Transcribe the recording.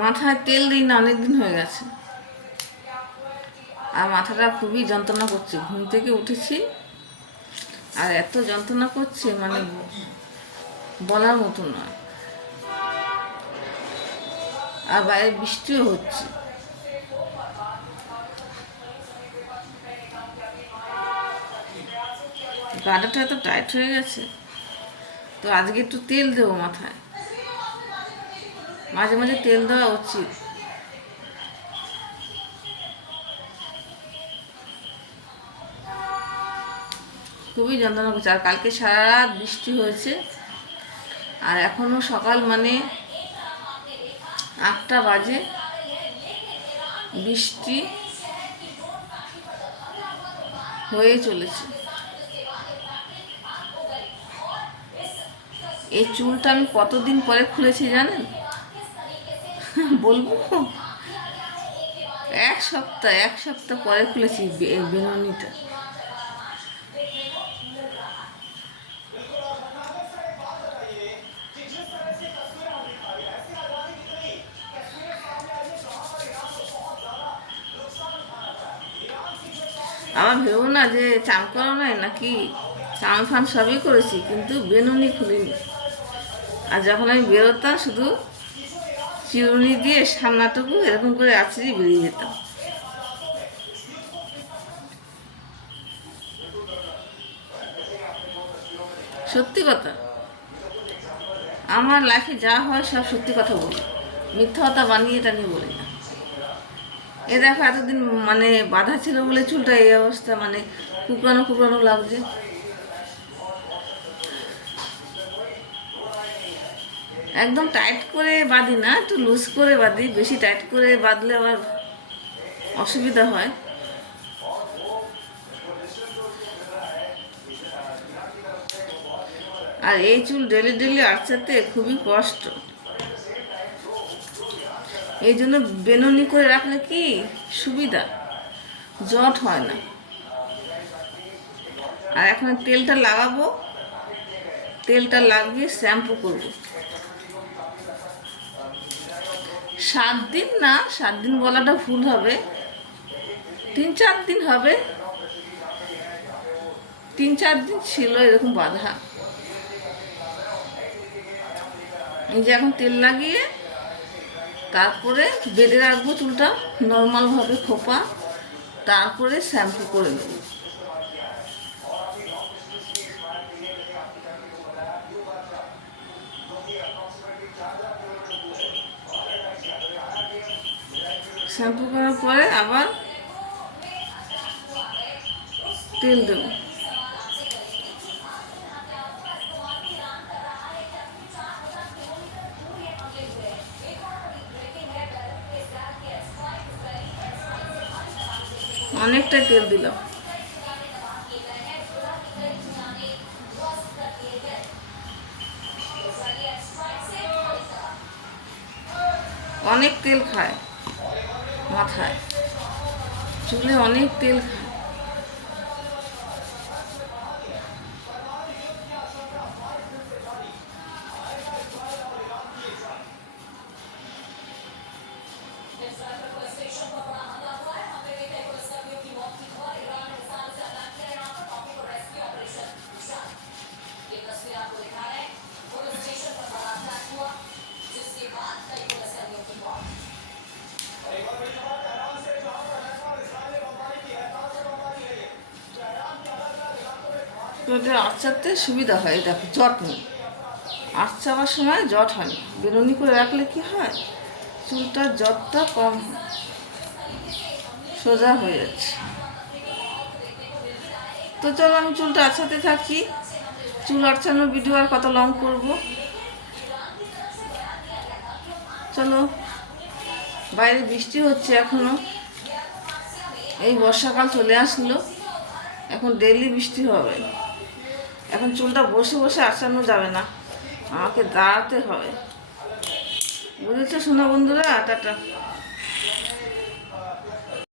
মাথায় তেল দিই না, অনেকদিন হয়ে গেছে। আর মাথাটা খুবই যন্ত্রণা করছে, ঘুম থেকে উঠেছি আর এত যন্ত্রণা করছে মানে বলার মতো নয়। আর বাইরে বৃষ্টিও হচ্ছে। গাটাটা এত টাইট হয়ে গেছে, তো আজকে একটু তেল দেবো মাথায়। মাঝে মাঝে তেল দেওয়া উচিত। খুবই যন্ত্রণা করছে। আর কালকে সারা রাত বৃষ্টি হয়েছে, আর এখনও সকাল মানে 8টা বাজে, বৃষ্টি হয়ে চলেছে। এই চুলটা আমি কতদিন পরে খুলেছি জানেন? বলবো, এক সপ্তাহ পরে খুলেছি এই বেনুনিটা। আমার ভেবো না যে চান করা নাই নাকি, চান ফান সবই করেছি, কিন্তু বেনুনি খুলিনি। আর যখন আমি বেরোতাম শুধু চিরুনি দিয়ে সামনাটুকু এরকম করে আছড়ি বেরিয়ে যেতাম। সত্যি কথা, আমার লাইফে যা হয় সব সত্যি কথা বলি, মিথ্যা কথা বানিয়ে টানিয়ে বলি না। এ দেখো, এতদিন মানে বাঁধা ছিল বলে চুলটা এই অবস্থা, মানে কুকড়ানো কুকড়ানো লাগছে। একদম টাইট করে বাঁধি না, একটু লুজ করে বাঁধি। বেশি টাইট করে বাঁধলে আবার অসুবিধা হয়। আর এই চুল ডেলি ডেলি আঁচড়াতে খুবই কষ্ট। এই জন্য বেনুনি করে রাখলে কি সুবিধা, জট হয় না। আর এখন তেলটা লাগাবো, তেলটা লাগিয়ে শ্যাম্পু করব। 7 দিন না, 7 দিন বলাটা ভুল হবে, 3-4 দিন হবে। 3-4 দিন ছিল এরকম বাঁধা। এই যে এখন তেল লাগিয়ে তারপরে বেঁধে রাখবো চুলটা নর্মালভাবে খোপা, তারপরে শ্যাম্পু করে নেব। শ্যাম্পু করার পরে আবার তেল দেবো। অনেকটা তেল দিলাম। অনেক তেল খায় মাথায়, চুলে অনেক তেল খায়। তো এটা আঁচড়াতে সুবিধা হয়। দেখো, জট নেই, আঁচড়াবার সময় জট হয় না। বেনুনি করে রাখলে কি হয়, চুলটার জটটা কম হয়, সোজা হয়ে যাচ্ছে। তো চলো আমি চুলটা আঁচড়াতে থাকি। চুল আঁচড়ানোর ভিডিও আর কত লং করব। চলো, বাইরে বৃষ্টি হচ্ছে এখনো, এই বর্ষাকাল চলে আসলো, এখন ডেইলি বৃষ্টি হবে। এখন চুলটা বসে বসে আঁচড়ানো যাবে না, আমাকে দাঁড়াতে হবে। বুঝেছো সোনা বন্ধুরা? টাটা।